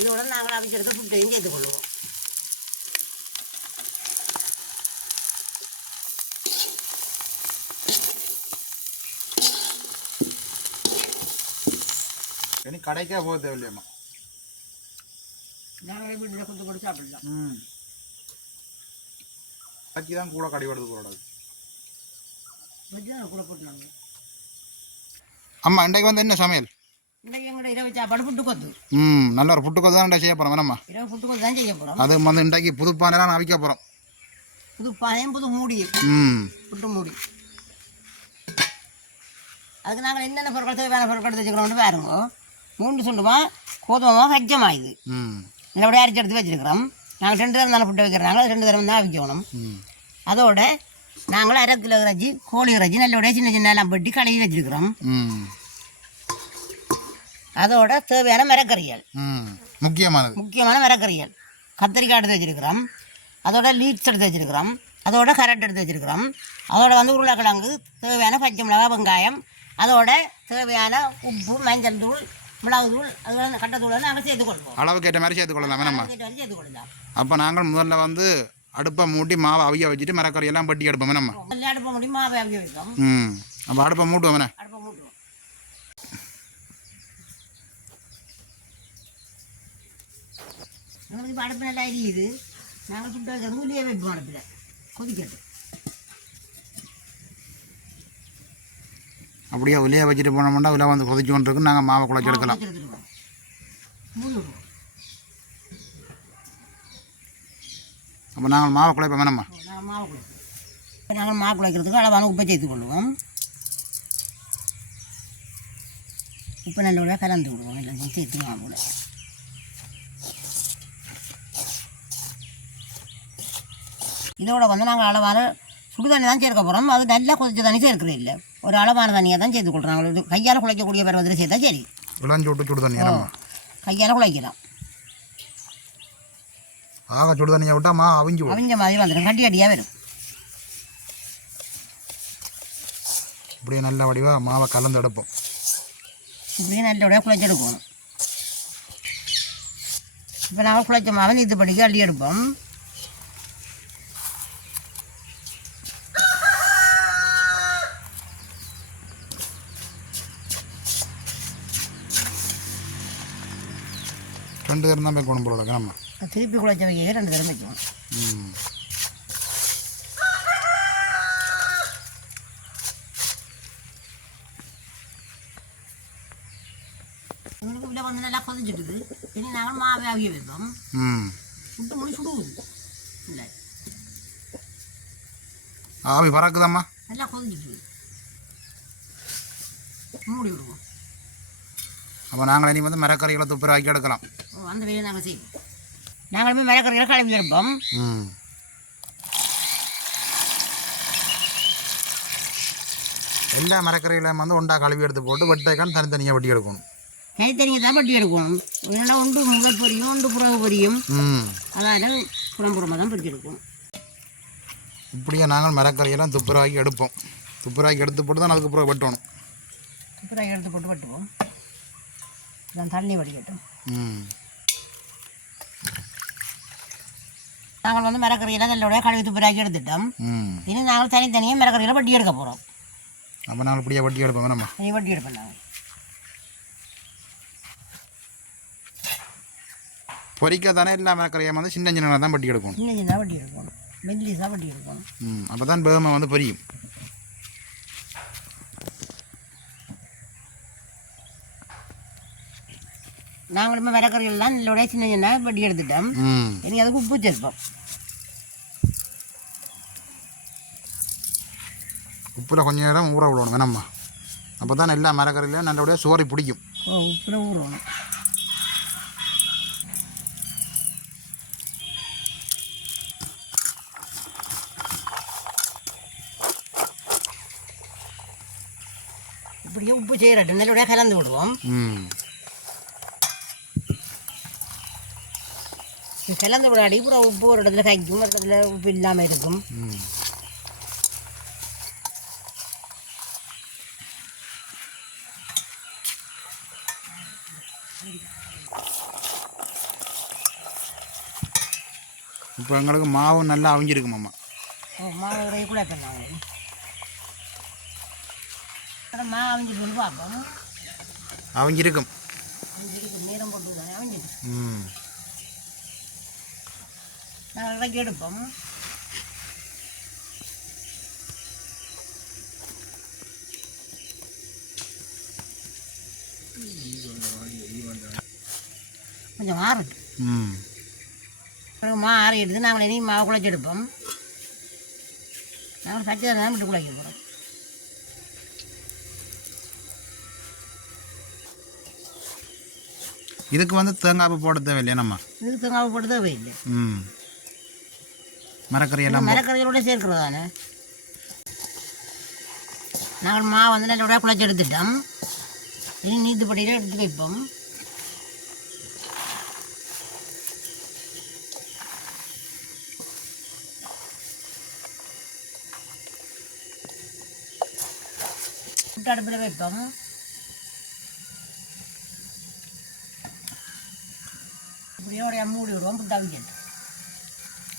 இதோட நாங்கள் அவிச்செடுத்த புட்டையும் சேர்த்துக்கொள்வோம். இனி கடைக்கே போக தேவையில்லையம்மா, நாங்களே வீட்டில் கொண்டு கொண்டு சாப்பிடலாம். கட்சி தான் கூட கடை எடுத்து போடாது. கூட போட்டுனாங்க. அம்மா இன்றைக்கு வந்து என்ன சமையல்? இன்றைக்கு எங்களோட இரவு சாப்பாடு புட்டுக்கொத்து. நல்ல ஒரு புட்டுக்கொத்து தான் செய்ய போகிறோம். வேணாம்மா, இரவு புட்டுக்கொத்து தான் செய்ய போகிறோம். அது வந்து இன்றைக்கு புது பானைலாம் நான் அவிக்க போகிறோம். புது பானையும் புது மூடி, புட்டு மூடி. அதுக்கு நாங்கள் என்னென்ன பொருட்கள் தேவையான பொருட்கள் எடுத்து வச்சுக்கிறோம்னு பாருங்க. 3 சுண்டுமா கோதுமை கஜ்ஜமா இது இதோட அரிச்சு எடுத்து வச்சுருக்கிறோம். நாங்கள் 2 தரம் தானே புட்டு வைக்கிறாங்க, அது 2 தரம் தான் அவிக்கணும். அதோட நாங்கள் 1/2 கிலோ இறைச்சி, கோழி இறைச்சி நல்லோட சின்ன சின்ன எல்லாம் வெட்டி கழுவி வச்சுருக்கிறோம். அதோட தேவையான மரக்கறிகள், முக்கியமான மரக்கறிகள், கத்திரிக்காய் எடுத்து வச்சுருக்கிறோம். அதோட லீட்ஸ் எடுத்து வச்சுருக்கிறோம். அதோட கரட் எடுத்து வச்சுருக்கிறோம். அதோட வந்து உருளைக்கிழங்கு, தேவையான பச்சை மிளகாய், வெங்காயம், அதோட தேவையான உப்பு, மஞ்சள் தூள், மிளகு தூள், அதோட கட்டத்தூள் நாங்கள் சேர்த்துக்கொள்வோம். அளவுக்கு ஏற்ற மாதிரி சேர்த்துக்கொள்ளலாம். வேணாம்மா, சேர்த்துக்கொள்ளலாம். அப்போ நாங்கள் முதல்ல வந்து அடுப்பை மூட்டி மாவை அவிய வச்சுட்டு மரக்கறி எல்லாம் பட்டி எடுப்போம். வேணாம்மா, அடுப்பை மூடி மாவை அவிய வைப்போம். அப்போ அடுப்பை மூட்டுவோம். வேணா அடுப்பை மூட்டுவோம். எங்களுக்கு இப்போ அடுப்பு நல்லா எரியுது. நாங்கள் சுட்டு வைக்கிறது உள்ளே வைப்போம். அடுப்பில் கொதிக்கட்டும். அப்படியே உள்ளே வச்சுட்டு போனோம்னா உள்ள வந்து கொதிச்சு கொண்டு இருக்கு. நாங்கள் மாவை குழச்சி எடுக்கலாம். அப்போ நாங்கள் மாவை குழைப்போம். வேணாம்மா, நாங்கள் மாவு குழைக்கிறதுக்கு அளவான உப்பை சேர்த்து கொள்வோம். உப்பு நல்ல கலந்து விடுவோம். எல்லாம் சேர்த்து மாவு இதோட வந்து நாங்கள் அளவான சுடு தண்ணி தான் சேர்க்க போகிறோம். அது நல்லா கொதிச்ச தண்ணி சேர்க்கிறே இல்லை, ஒரு அளவான தண்ணியாக தான் சேர்த்து கொள்கிறோம். கையால் குழைக்கக்கூடிய பருவத்தில் சேர்த்தா சரி. சுடு தண்ணி கையால் குழைக்கலாம். சுடு தண்ணியை விட்டால் மா அவிஞ்ச மாதிரி வந்துடும், கட்டி கட்டியாக வரும். இப்படியே நல்ல வடிவாக மாவை கலந்து எடுப்போம். இப்படியே நல்ல குழைச்செடுப்போம். இப்போ நாங்கள் குழைச்ச மாவை இது படிக்க அள்ளி எடுப்போம். ரெண்டு தரம் தான் போய் கொண்டு போடுறோம். நம்ம திருப்பி குழைச்ச வைக்க 2 தரம் வைக்கணும். எங்களுக்கு இதில் வந்து நல்லா கொதிச்சுட்டுது. இனி நாங்கள் மாவை அவிய வைப்போம். விட்டு முடி சுடுவோம். இல்லை ஆவி பறக்குதாம்மா, நல்லா கொதிச்சுட்டு மூடி விடுவோம். அப்போ நாங்கள் இனி வந்து மரக்கறிகளை துப்புராக்கி எடுக்கலாம். அந்த வேலையை நாங்கள் செய்வோம். நாங்களுமே மரக்கறிகளை கழுவி எடுப்போம். எல்லா மரக்கறிகளையும் வந்து ஒன்றா கழுவி எடுத்து போட்டு வெட்டைக்கான் தனித்தனியாக வெட்டி எடுக்கணும். தனித்தனியாக தான் வெட்டி எடுக்கணும். ஏன்னா ஒன்று முதல் பொரியும், ஒன்று புறவு பொரியும். அதாவது புறம்புறமாக தான் பிரித்து எடுக்கணும். இப்படியே நாங்கள் மரக்கறியெல்லாம் துப்புராக்கி எடுப்போம். துப்புராக்கி எடுத்து போட்டு தான் அதுக்கு புறம் வெட்டணும். துப்புராக்கி எடுத்து போட்டு வெட்டுவோம். தண்ணி வடிக்கட்டும். நாங்கள் வந்து மரக்கறியெல்லாம் நல்லோட கழுவி துப்புராக்கி எடுத்துட்டோம். இனி நாங்கள் தனித்தனியாக மரக்கறியில் வட்டி எடுக்க போகிறோம். அப்போ நாங்கள் இப்படியே வட்டி எடுப்போம். நம்ம வட்டி எடுப்போம். நாங்கள் பொரிக்க தானே எல்லா மரக்கறியை வந்து சின்ன சின்ன தான் வட்டி எடுக்கணும். சின்ன சின்ன வட்டி எடுக்கணும், மெல்லிஸாக வட்டி எடுக்கணும். அப்போ தான் பேமை வந்து பொரியும். நாங்களுமே மரக்கறிகள்லாம் நல்லோட சின்ன சின்ன வட்டி எடுத்துட்டோம். இனி அதுக்கு உப்பு சேர்ப்போம். உப்பில் கொஞ்சம் நேரம் ஊற விடணும். வேணாம்மா, அப்போ தான் எல்லா மரக்கறியிலையும் நல்லபடியாக சோறு பிடிக்கும். உப்பில் ஊறணும். இப்படியே உப்பு செய்யறட்டும், நல்லபடியாக கலந்து விடுவோம். கலந்து விடாடி அப்புறம் உப்பு ஒரு இடத்துல கைக்கும், ஒரு இடத்துல உப்பு இல்லாமல் இருக்கும். இப்போ எங்களுக்கு மாவு நல்லா அவிஞ்சிருக்கும் மாமா. மாவு உடைய கூட பண்ணாங்க மாவு அவிஞ்சிட்டு பார்ப்போம். அவிஞ்சிருக்கும் நேரம் போட்டு தானே அவிஞ்சிட்டு நாங்கள் இறக்கி எடுப்போம். கொஞ்சம் மாறுது. பிறகு ஆறிடுது. நாங்கள் இனி மாவு குழச்சி எடுப்போம். நாங்கள் பச்சை தான் விட்டு குழைக்க போகிறோம். இதுக்கு வந்து தேங்காய் போட தேவையில்லையா நம்ம? இதுக்கு தேங்காய் போட்டு தேவையில்லை. மரக்கறியெல்லாம் மரக்கறியோட சேர்க்கிறது தானே. நாங்கள் மாவு வந்து நல்ல குழச்சி எடுத்துட்டோம். இனி நீத்துப்படியில் எடுத்து வைப்போம். அடுப்பில் வைப்போம். இப்படியோடைய மூடி விடுவோம். புட்டு அவிஞ்சிட்டு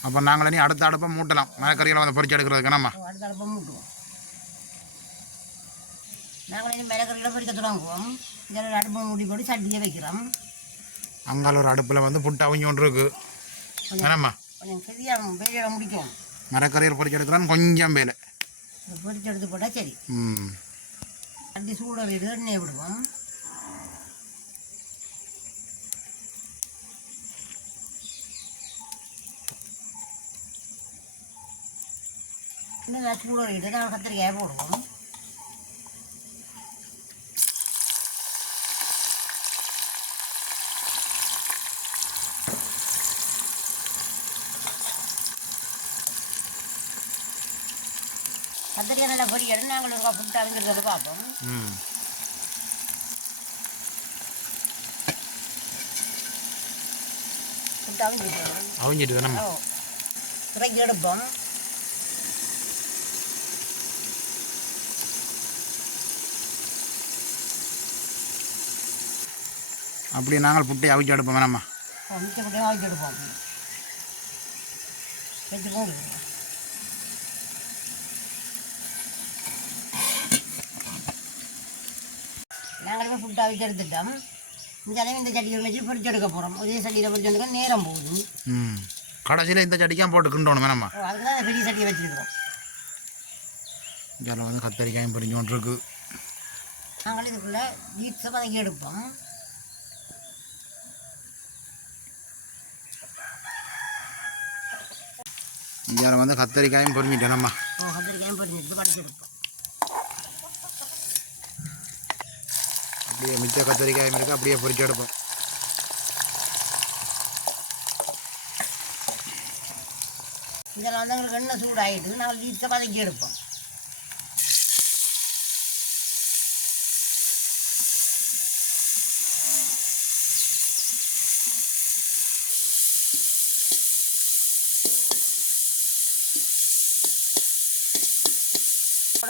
அப்போ நாங்கள் இனி அடுத்த அடுப்பை மூட்டலாம். மரக்கறிகளை வந்து பொறிச்சு எடுக்கிறதுக்கு நம்ம அடுத்த அடுப்பை மூட்டுவோம். நாங்கள் இனி மரக்கறிகளை பொறிக்க தொடங்குவோம். இதில் அடுப்பை மூடி போட்டு சட்டியை வைக்கிறோம். அங்கால ஒரு அடுப்பில் வந்து புட்டு அவிஞ்சு கொண்டு இருக்கு. வேணாம்மா கொஞ்சம் சரியாக வேலையை முடிக்கும். மரக்கறியில் பொறிச்சு எடுக்கிறான்னு கொஞ்சம் வேலை பொறிச்சு எடுத்து போட்டால் சரி. அடி சூட வீடு எண்ணெய் விடுவோம். இன்னும் சூட வீடு நாங்கள் கத்திரிக்காய் போடுவோம். கத்திரிக்காய் நல்லா பொரிக்கணும். நாங்கள் ஒரு புட்டு அவிங்கிறத பார்ப்போம். புட்டு அவிஞ்சிட்டு நம்ம இறக்கி எடுப்போம். அப்படி நாங்கள் புட்டை அவிச்சு எடுப்போம். வேணாம்மா மிச்ச புட்டையும் அவிச்சு எடுப்போம். வச்சு போடுவோம். நாங்களுமே புட்டு அவிச்சு எடுத்துட்டோம். இந்த சட்டியை வச்சு பொறிச்சு எடுக்க போகிறோம். இதே சட்டியில் பொறிச்சு எடுக்க நேரம் போகுது. கடைசியில் இந்த சட்டிக்காக போட்டு கிண்டோணும். வேணாம்மா அதுக்கு தான் பெரிய சட்டியை வச்சுருக்கிறோம். இதில் வந்து கத்தரிக்காயும் பொறிஞ்சு கொண்டு இருக்கு. நாங்கள் இதுக்குள்ளே வீட்ஸை வதக்கி எடுப்போம். இதில் வந்து கத்தரிக்காயும் பொறிஞ்சிட்டேனம்மா. கத்திரிக்காயும் பொறிஞ்சிட்டு கடைசி எடுப்போம். அப்படியே மிச்ச கத்தரிக்காயும் இருக்குது. அப்படியே பொறிச்சு எடுப்போம். இதில் வந்து எங்களுக்கு எண்ணெய் சூடாகிட்டு நாங்கள் வீட்ஸை வதக்கி எடுப்போம்.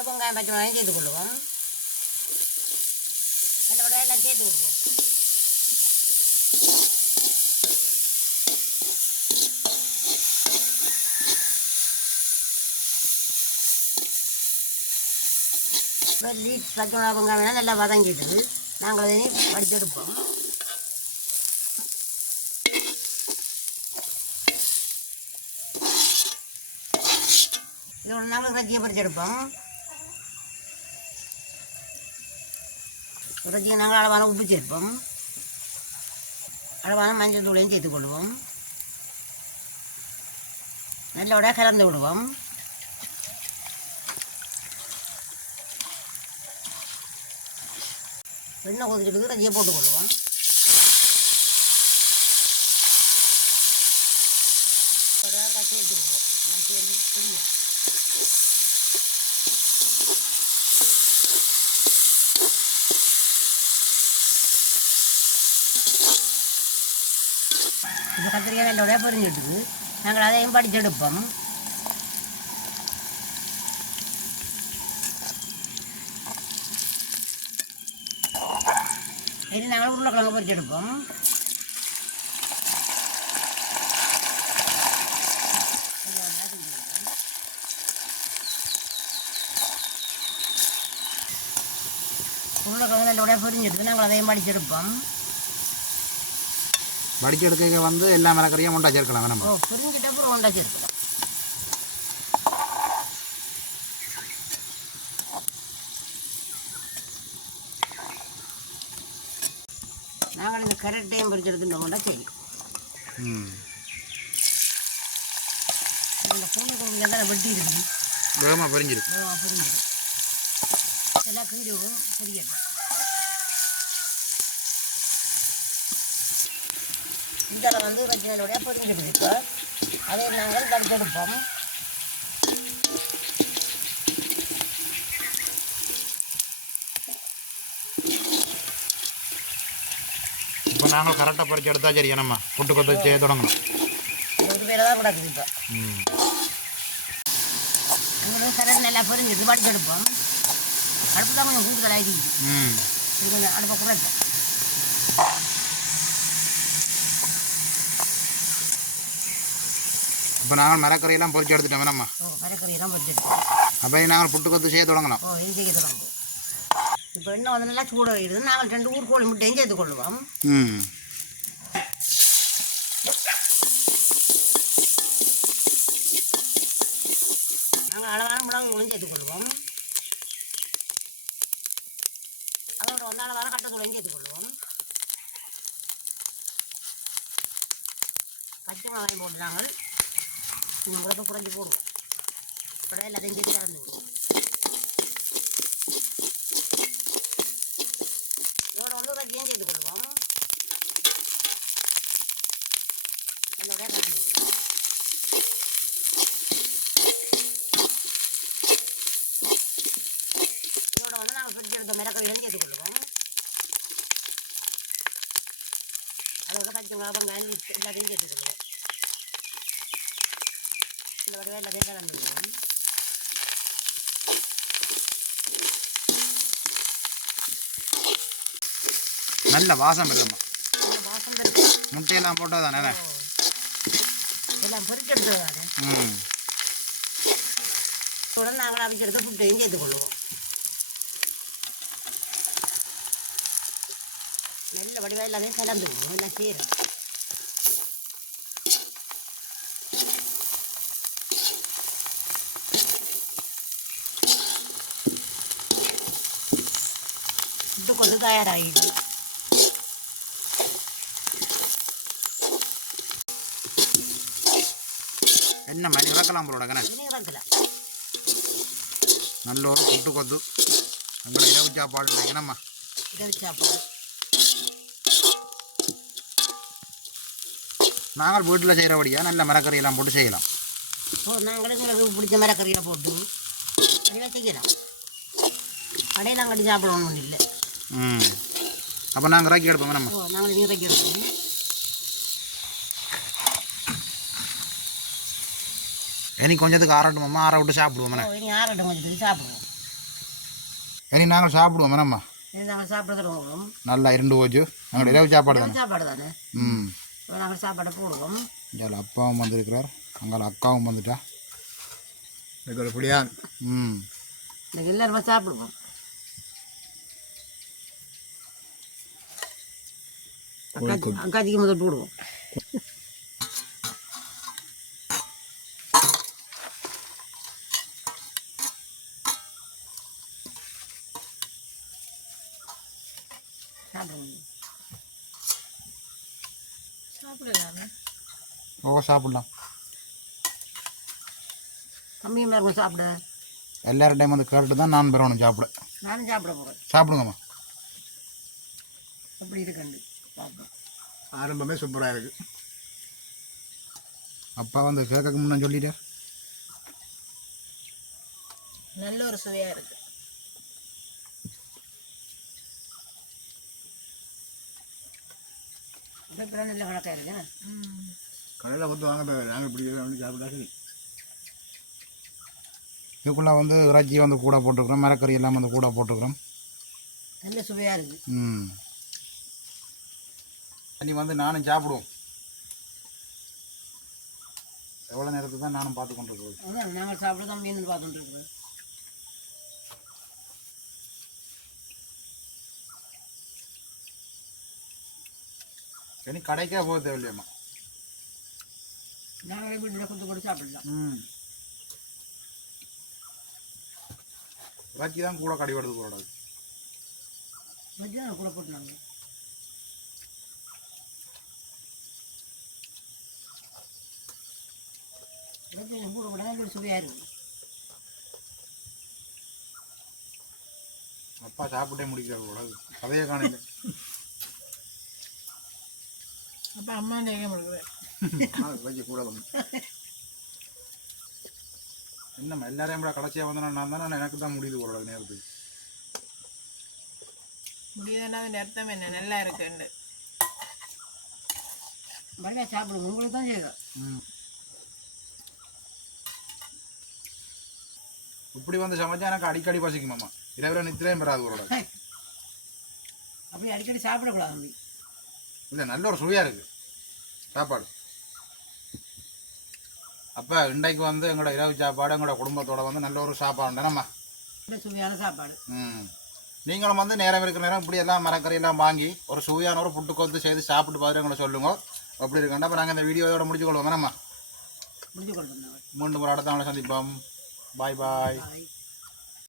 வெங்காயம் பச்சை மிளகாயும் சேர்த்து கொள்ளுவோம். எல்லாம் சேர்த்து விடுவோம். பச்சை மிளகா வெங்காயம் நல்லா வதங்கிட்டு நாங்கள் அதை வடிச்செடுப்போம். இதோட நாங்கள் இறைச்சியை பறிச்செடுப்போம். இறைச்சியை நாங்கள் அளவான உப்பு சேர்ப்போம். அளவான மஞ்சள் தூளையும் சேர்த்து கொள்வோம். நல்லோட கலந்து விடுவோம். எண்ணெய் கொதிச்சிட்டு இறைச்சியை போட்டுக்கொள்வோம். சேர்த்துக்குவோம். சேர்ந்து புரியும். இப்போ கத்திரிக்காய் நல்லோட பொரிஞ்சிட்டு நாங்கள் அதையும் படிச்செடுப்போம். இது நாங்கள் உருளைக்கிழங்கு பொரிச்செடுப்போம். பொரிஞ்சிருக்கு, நாங்கள் அதையும் படிச்செடுப்போம். வடிச்சு எடுக்க வந்து எல்லா மரக்கறியும் உண்டா சேர்க்கலாம் நம்ம. பொரிஞ்சிட்ட அப்புறம் உண்டா சேர்க்கலாம். நாங்கள் இந்த கரெக்டையும் பொரிச்செடுத்துட்டோம்னா சரி. இந்த பூண்டு குழம்புல தான் வெட்டி இருக்குது, வேகமாக பொரிஞ்சிருக்கு. பொரிஞ்சிடும் எல்லாம் கீழவும் பொரியட்டும். இதில் வந்து வச்சினுடைய பொரிஞ்சிடுது. இப்போ அதை நாங்கள் வடிச்செடுப்போம். இப்போ நாங்கள் கரெக்டாக பறிச்சு எடுத்தா சரி நம்ம புட்டு கொத்த செய்ய தொடங்கணும். ஒரு வேலை தான் கிடக்குது. இப்போ எங்களுக்கு கரெக்ட் நல்லா பொரிஞ்சிட்டு வடிச்செடுப்போம். அடுப்பு தான் கொஞ்சம் கூடுதல் ஆகிடுச்சு. இது கொஞ்சம் அடுப்பை குறைப்போம். இப்போ நாங்கள் மரக்கறியெல்லாம் பொரிச்சு எடுத்துட்டோம் நம்ம. மரக்கறியெல்லாம் பொரிச்செடுப்போம். அப்போ நாங்கள் புட்டு கொத்து செய்ய தொடங்கலாம். இது செய்ய தொடங்கும். இப்போ எண்ணெய் வந்து நல்லா சூட வைக்கிறது. நாங்கள் 2 ஊர் கோழி முட்டையும் சேர்த்து கொள்ளுவோம். நாங்கள் அளவான மிளகு தூளும் சேர்த்துக்கொள்வோம். அதோட வந்து அளவான கட்டத்தூளையும் சேர்த்துக்கொள்வோம். பச்சை மிளகாயும் போட்டு நாங்கள் கொஞ்சம் முறக்க குறைஞ்சி போடுவோம். அப்புறம் எல்லாத்தையும் சேர்த்து கலந்து விடுவோம். இதோட வந்து ரஜியும் சேர்த்துக்கொள்வோம். நல்லபடியாக கலந்து விடுவோம். இதோட வந்து நாங்கள் பிடிச்சி எடுத்த மிளகாயும் சேர்த்துக்கொள்வோம். அதோட பச்சை மிளகா வெங்காயம் எல்லாத்தையும் சேர்த்துக்கொள்வோம். இந்த வடிவம் எல்லாத்தையும் கலந்து விடுவோம். நல்ல வாசம் வருதும்மா. வாசம் இருக்கு. முட்டையெல்லாம் போட்டால் தானே எல்லாம் பொரிச்செடுத்தது தானே. உடனே நாங்கள் அவிச்செடுத்து புட்டையும் சேர்த்துக்கொள்வோம். நல்ல வடிவாக எல்லாத்தையும் கலந்து விடுவோம். எல்லாம் சீரம் புட்டு கொண்டு தயாராகிடுது. என்ன மாதிரி இறக்கலாம் போலோட கண்ணே. இறக்கலாம். நல்ல ஒரு புட்டு கொத்து எங்களை இரவு சாப்பாடு என்னம்மா. இரவு சாப்பாடு நாங்கள் வீட்டில் செய்கிறபடியாக நல்ல மரக்கறியெல்லாம் போட்டு செய்யலாம். நாங்களும் எங்களுக்கு பிடிச்ச மரக்கறியில் போட்டு வடிவாக செய்யலாம். கடையெல்லாம் கட்டி சாப்பிடணும் இல்லை. அப்போ நாங்கள் இறக்கி எடுப்போம் நம்ம. நாங்கள் இறக்கி எடுப்போம். இனி கொஞ்சத்துக்கு ஆறட்டுமாம்மா, ஆற விட்டு சாப்பிடுவோம். இனி ஆறட்டும், கொஞ்சத்துக்கு சாப்பிடுவோம். இனி நாங்கள் சாப்பிடுவோம் நம்ம. இனி நாங்கள் சாப்பிட தருவோம். நல்லா இருண்டு போச்சு. நாங்கள் இரவு சாப்பாடு தானே. சாப்பாடு தானே. நாங்கள் சாப்பாடை போடுவோம். இங்கே அப்பாவும் வந்திருக்கிறார், அங்கே அக்காவும் வந்துட்டா. இப்படியா? இன்னைக்கு எல்லாருமே சாப்பிடுவோம். அக்காச்சிக்கு முதல் போடுவோம். ஓ சாப்பிடலாம். கம்மியாக இருக்கும் சாப்பிட. எல்லாரும் டைம் வந்து கேட்டு தான் நான் பெறணும் சாப்பிட. நானும் சாப்பிட போகிறேன். சாப்பிடுங்கம்மா. எப்படி இருக்குண்டு பார்ப்போம். ஆரம்பமே சூப்பராக இருக்குது. அப்பா வந்து கேட்க முன்னே சொல்லிட்டார். நல்ல ஒரு சுவையாக இருக்குது. இப்போலாம் நல்ல கணக்காக இருக்குண்ணா. கடையில் கொடுத்து வாங்க நாங்கள் இப்படி சாப்பிட்டா சரி. இதுக்குள்ளே வந்து இறைச்சி வந்து கூட போட்டுருக்குறோம், மரக்கறி எல்லாம் வந்து கூட போட்டுருக்குறோம். நல்ல சுவையாக இருக்குது. இனி வந்து நானும் சாப்பிடுவோம். எவ்வளோ நேரத்துக்கு தான் நானும் பார்த்து கொண்டு இருக்கிறோம். நாங்கள் சாப்பிட தான் மீன் பார்த்துட்டு இருக்கிறோம். இனி கடைக்கே போக தேவையில்லையம்மா. நாங்களே வீட்டில் கொண்டு போட்டு சாப்பிடலாம். இறைச்சி தான் கூட கடிபடுது போடாது. வச்சு தான் கூட போட்டுனாங்க. இறைச்சி கூட போட்டால் தான் சுவையாக இருக்கும். அப்பா சாப்பிட்டே முடிக்கிறது கூடாது. கதையை காணையில் அப்போ அம்மா நேரம் முடிக்கிறேன். இறைச்சி கூட வந்து என்னம்மா எல்லாரையும் கூட கடைசியாக வந்து நான் தானே எனக்கு தான் முடியுது கூடாது நேரத்துக்கு. முடியுதுன்னா அது அர்த்தம் என்ன நல்லா இருக்குண்டு. மறுபடியும் சாப்பிடுங்க, உங்களுக்கு தான் செய்யும். இப்படி வந்து சமைச்சா எனக்கு அடிக்கடி பசிக்குமாம்மா. இரவில் நித்திரையும் பெறாது கூடாது. அப்படி அடிக்கடி சாப்பிடக்கூடாது தம்பி. இல்லை நல்ல ஒரு சுவையாக இருக்குது சாப்பாடு. அப்போ இன்றைக்கு வந்து எங்களோட இரவு சாப்பாடு எங்களோட குடும்பத்தோட வந்து நல்ல ஒரு சாப்பாடு தானம்மா. சுவையான சாப்பாடு. நீங்களும் வந்து நேரம் இருக்கிற நேரம் இப்படி எல்லாம் மரக்கறியெல்லாம் வாங்கி ஒரு சுவையான ஒரு புட்டு கொத்து செய்து சாப்பிட்டு பார்த்துட்டு எங்களை சொல்லுங்க அப்படி இருக்கா. அப்போ நாங்கள் இந்த வீடியோவோட முடிச்சு கொள்வோம் தானம்மா. முடிஞ்சு கொள்ளுங்க. மீண்டும் ஒரு அடுத்த நாளை சந்திப்போம். பாய் பாய்.